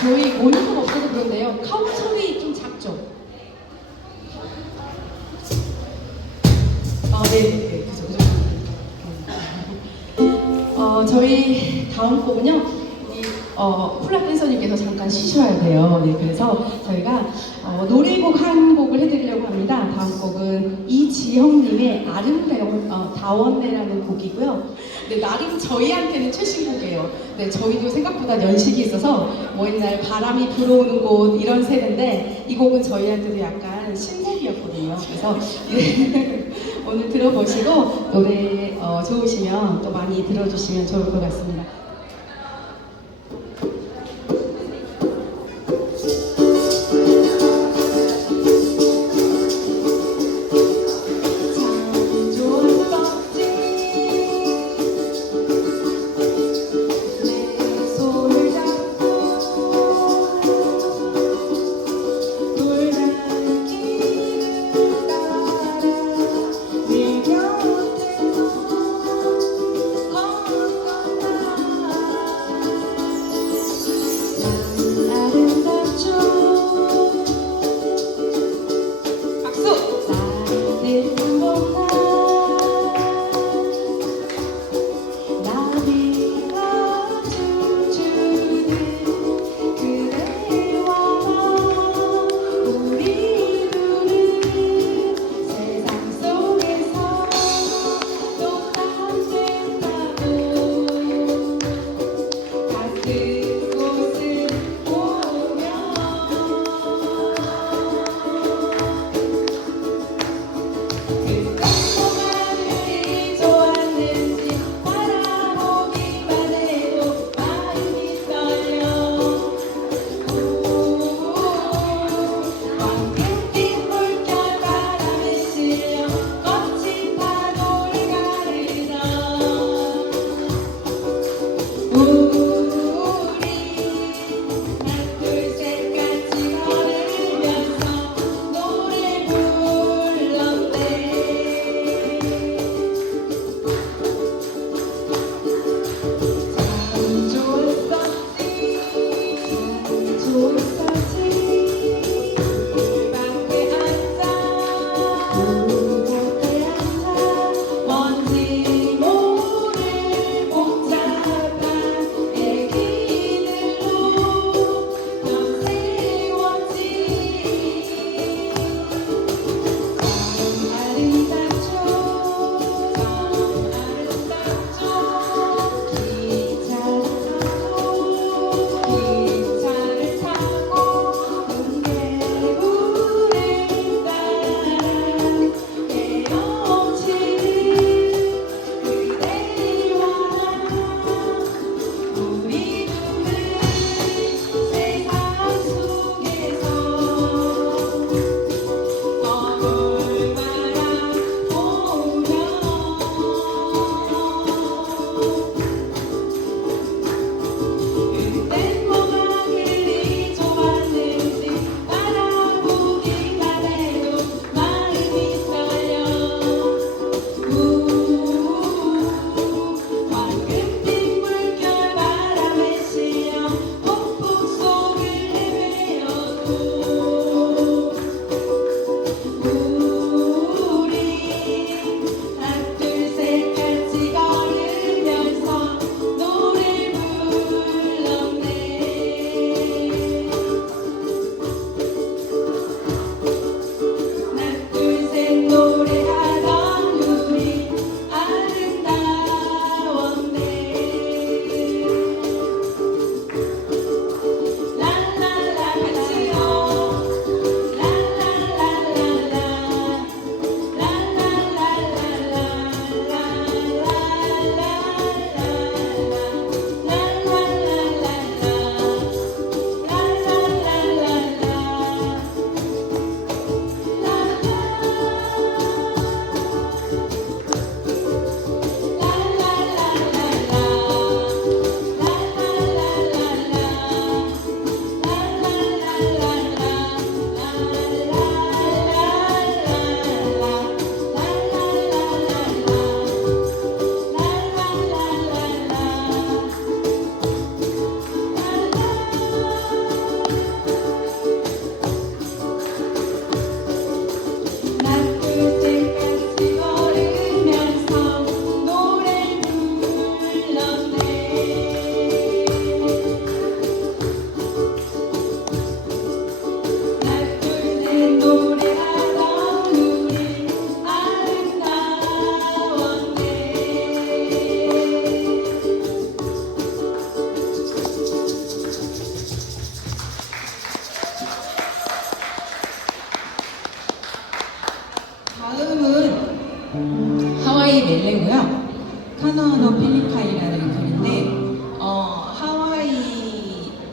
저희 모니터가 없어서 그런데요. 카운트이 좀 작죠? 네, 그죠. 저희 다음 곡은요. 우리 폴라 댄서님께서 잠깐 쉬셔야 돼요. 네, 그래서 저희가 노래곡 한 곡을 해드리려고 합니다. 다음 곡은 이지형님의 아름다원네라는 곡이고요. 네, 나름 저희한테는 최신곡이에요. 네, 저희도 생각보다 연식이 있어서 뭐 옛날 바람이 불어오는 곳 이런 세대인데 이 곡은 저희한테도 약간 신곡이었거든요. 그래서 네, 오늘 들어보시고 노래 좋으시면 또 많이 들어주시면 좋을 것 같습니다.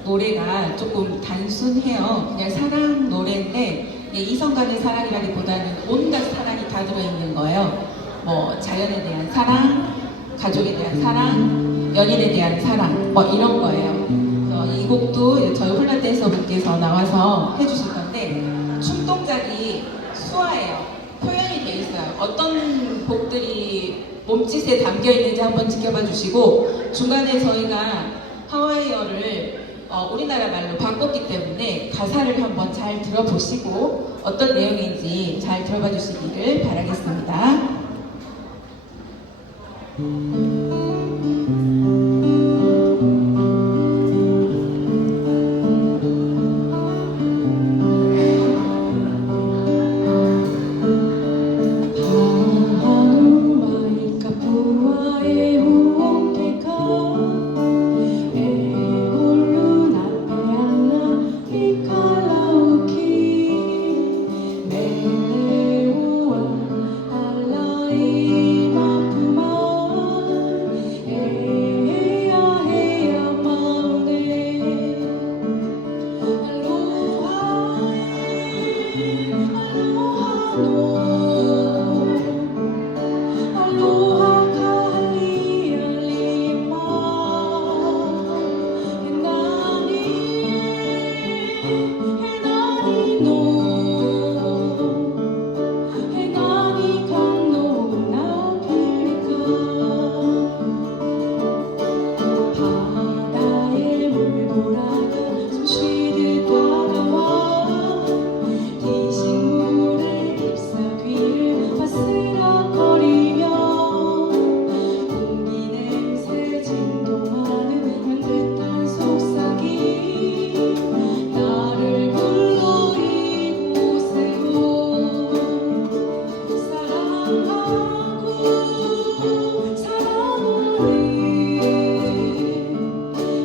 노래가 조금 단순해요. 그냥 사랑 노래인데 이성 간의 사랑이라기보다는 온갖 사랑이 다 들어있는 거예요. 뭐 자연에 대한 사랑, 가족에 대한 사랑, 연인에 대한 사랑, 뭐 이런 거예요. 이 곡도 저희 홀라 댄서분께서 나와서 해주실 건데 춤 동작이 수화예요. 표현이 돼 있어요. 어떤 곡들이 몸짓에 담겨 있는지 한번 지켜봐 주시고 중간에 저희가 하와이어를 우리나라 말로 바꿨기 때문에 가사를 한번 잘 들어보시고 어떤 내용인지 잘 들어봐 주시기를 바라겠습니다.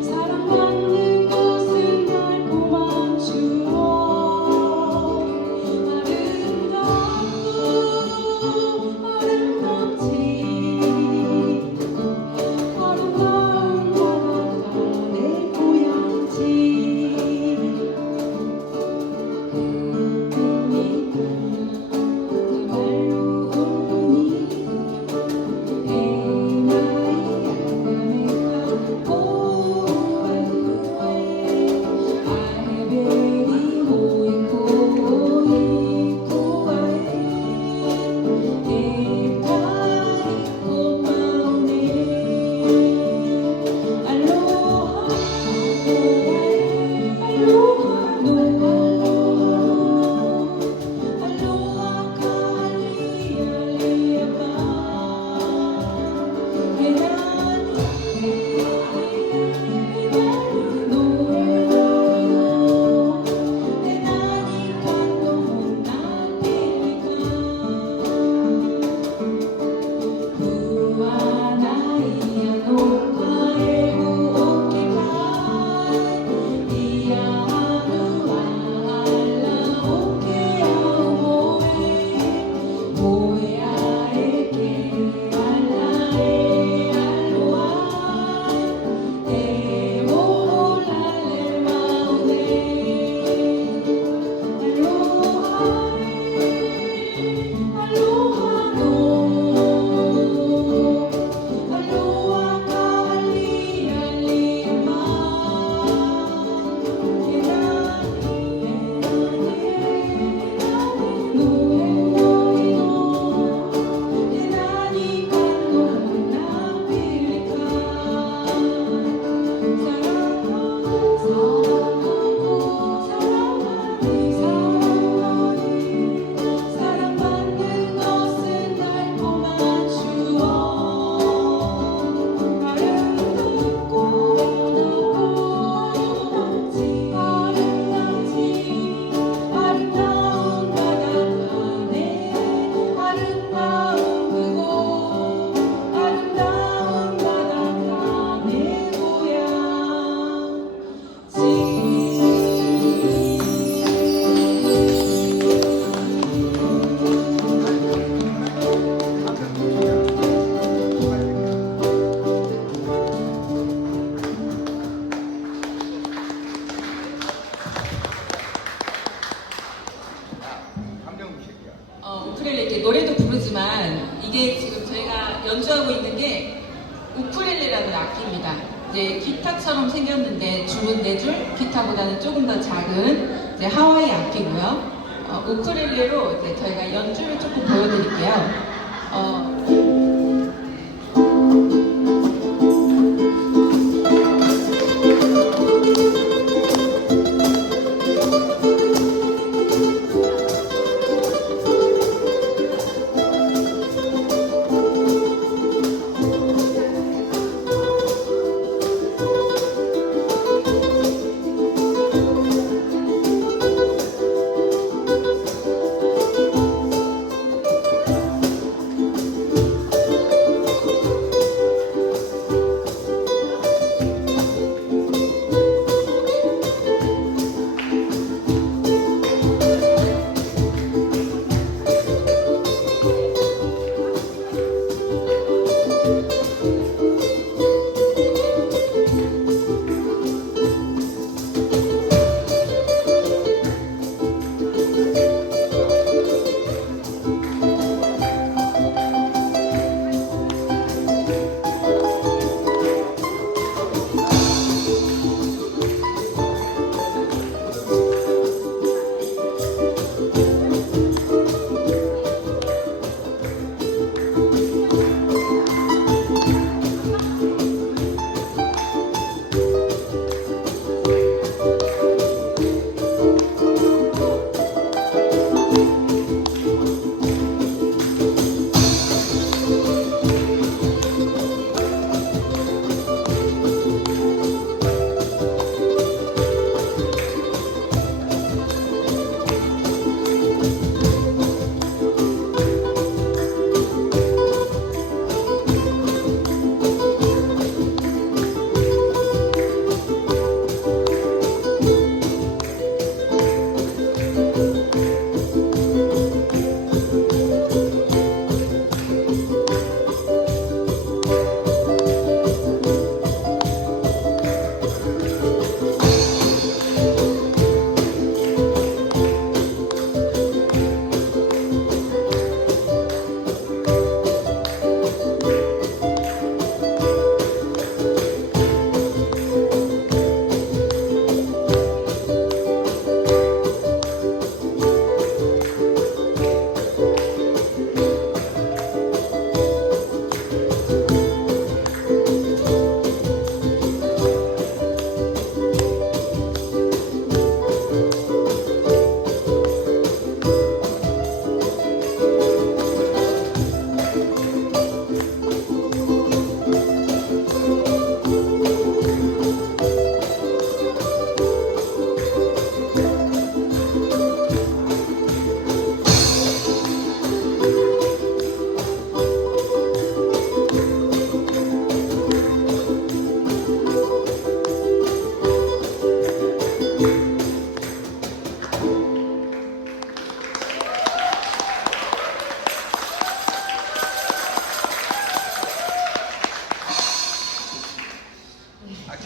사랑받는 곳에 노래도 부르지만 이게 지금 저희가 연주하고 있는 게 우쿨렐레라는 악기입니다. 이제 기타처럼 생겼는데 줄은 4줄, 기타보다는 조금 더 작은 이제 하와이 악기고요. 우쿨렐레로 이제 저희가 연주를 조금 보여드릴게요.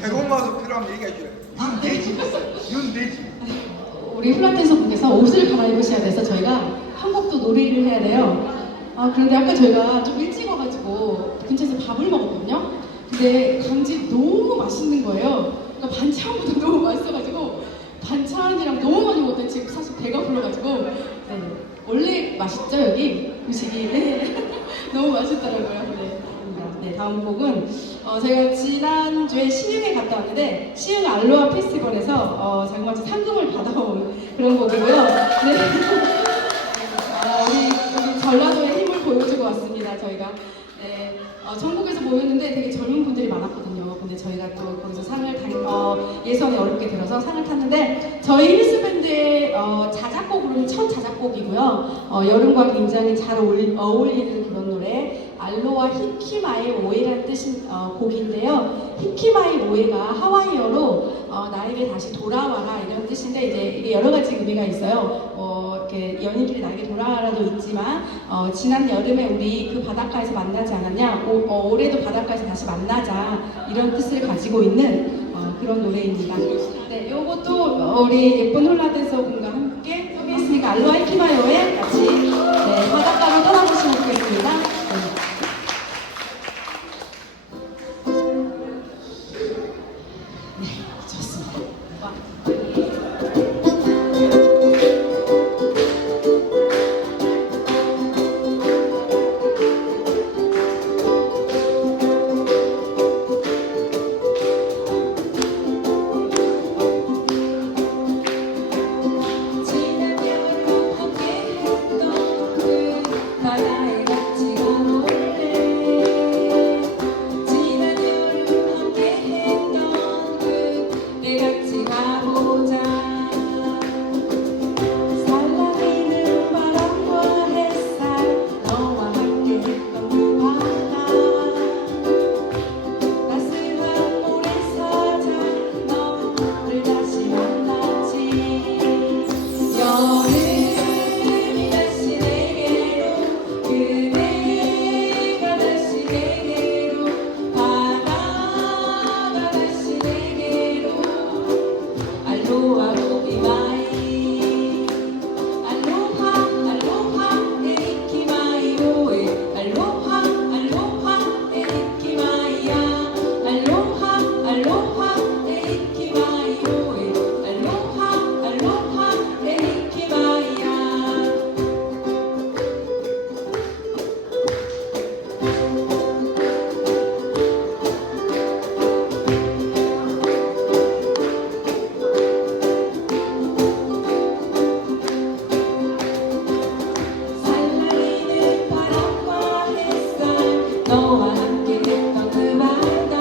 개공마도 필요하면 얘기해줘요. 윤 내지. 윤 내지. 우리 훌라댄서 분께서 옷을 갈아입으셔야 돼서 저희가 한 곡도 노래를 해야 돼요. 그런데 아까 저희가 좀 일찍 와가지고 근처에서 밥을 먹었거든요. 근데 강지 너무 맛있는 거예요. 그러니까 반찬보다 너무 맛있어가지고 반찬이랑 너무 많이 먹었더니 지금 사실 배가 불러가지고 네. 원래 맛있죠 여기 음식이 네. 너무 맛있더라고요. 네. 네, 다음 곡은 제가 지난주에 시흥에 갔다 왔는데 시흥 알로하 페스티벌에서 자그마치 상금을 받아온 그런 곡이고요. 네. 우리 전라도의 힘을 보여주고 왔습니다. 저희가 네, 전국에서 모였는데 되게 젊은 분들이 많았거든요. 근데 저희가 또 거기서 예선에 어렵게 들어서 상을 탔는데 저희 힐스밴드의 자작곡으로는 첫 자작곡이고요. 여름과 굉장히 잘 어울리는 그런 노래 알로하 히키마의 오에라는 뜻인 곡인데요. 히키마의 오에가 하와이어로 나에게 다시 돌아와라 이런 뜻인데 이제 이게 여러 가지 의미가 있어요. 이렇게 연인들이 나에게 돌아와라도 있지만 지난 여름에 우리 그 바닷가에서 만나지 않았냐? 올해도 바닷가에서 다시 만나자 이런 뜻을 가지고 있는 그런 노래입니다. 네, 요것도 우리 예쁜 홀라댄서 분과 함께 소개했으니까 알로하 히키마의 오에 같이 네, 바닷가로 알로하 오비마이 알로하 알로하 에리키마이로에 알로하 알로하 에리키마이야 알로하 알로하 에리키마이로에 알로하 알로하 에리키마이야 살라리는 바람과 햇살 너와 함께 했던 그 바다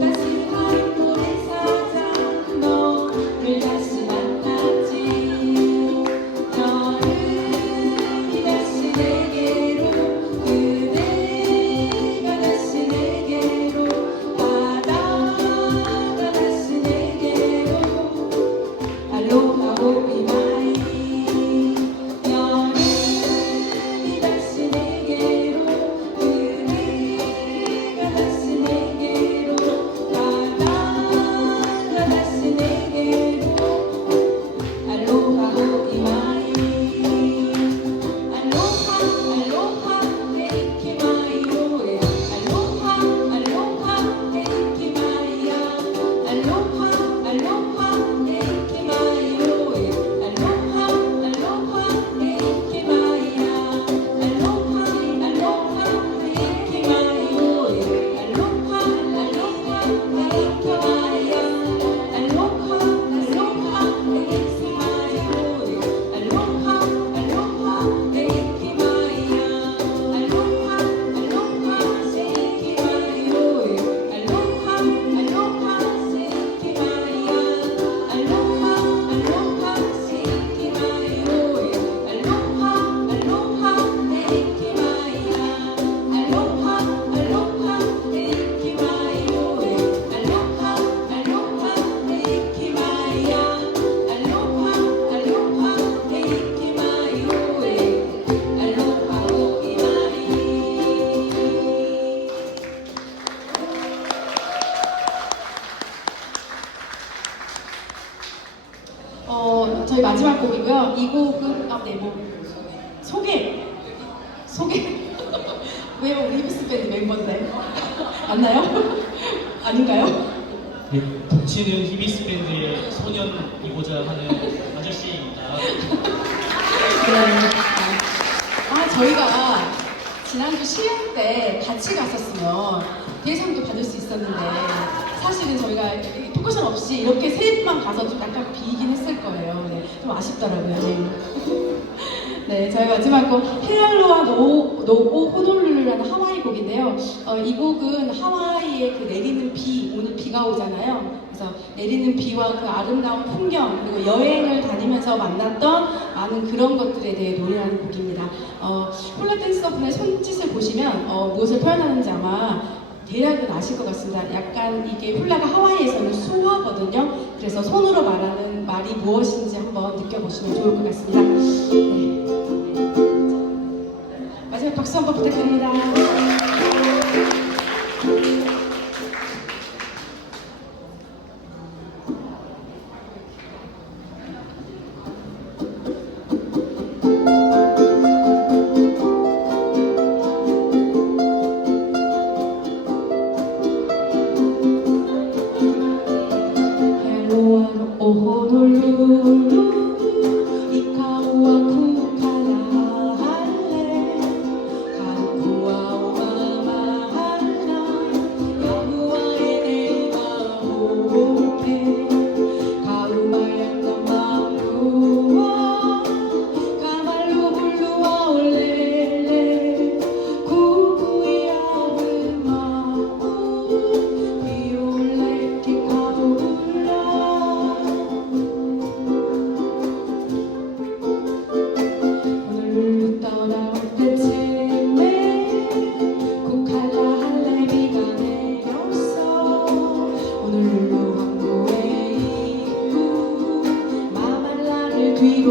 따스한 모래사장 너를 다시 만났지 여름이 다시 내게로 그대가 다시 내게로 바다가 다시 내게로 알로하 오비마이 여름이 다시 내게로 그대가 다시 내게로 바다가 다시 내게로 알로하 오비마이 알로하 알로하 에리키마이로에 알로하 알로하 에리키마이야 알로하 알로하 에리키마이로에 알로하 알로하 에리키마이야 알로하 알로하 에리키마이로에 알로하 알로하 에리키마이야 알로하 알로하 에리키마이로에 알로하 알로하 에리키마이야 알로하 알로하 세키마이로에 알로하 알로하 세키마이야 알로하 알로하 세키마이로에 알로하 알로하 에리키마이야 알로하 알로하 에리키마이로에 알로하 알로하 에리키마이야 알로하 알로하 에리키마이로에 알로하 오비마이 저희 마지막 곡이고요. 이 곡은 소개 왜요? 우리 히비스 밴드 멤버인데 맞나요? 아닌가요? 네, 북치는 히비스 밴드의 소년이고자 하는 아저씨입니다. 네. 저희가 지난주 시험 때 같이 갔었으면 대상도 받을 수 있었는데 사실은 저희가 토크쇼 없이 이렇게 셋만 가서 좀 약간 비긴 했을 거예요. 네, 좀 아쉽더라고요. 네. 네, 저희 마지막 곡 헤알로와 노고 호놀룰루라는 하와이 곡인데요. 이 곡은 하와이의 그 내리는 비, 오늘 비가 오잖아요. 그래서 내리는 비와 그 아름다운 풍경 그리고 여행을 다니면서 만났던 많은 그런 것들에 대해 노래하는 곡입니다. 폴라 댄서분의 손짓을 보시면 무엇을 표현하는지 아마 대략은 아실 것 같습니다. 약간 이게 훌라가 하와이에서는 수화거든요. 그래서 손으로 말하는 말이 무엇인지 한번 느껴보시면 좋을 것 같습니다. 네. 마지막 박수 한번 부탁드립니다. 오호놀룰루 이카우와 쿠카라 할레 카쿠와 오마마하나 야무와에 네마호케 가우마야나 마루와 가말루 불루와 올레레 구구야흐마우 비올레키 가울라 오늘 떠나올 때쯤에 쿠칼라 할레비가 내렸어 오늘 항구에 있고 마말라를 뒤로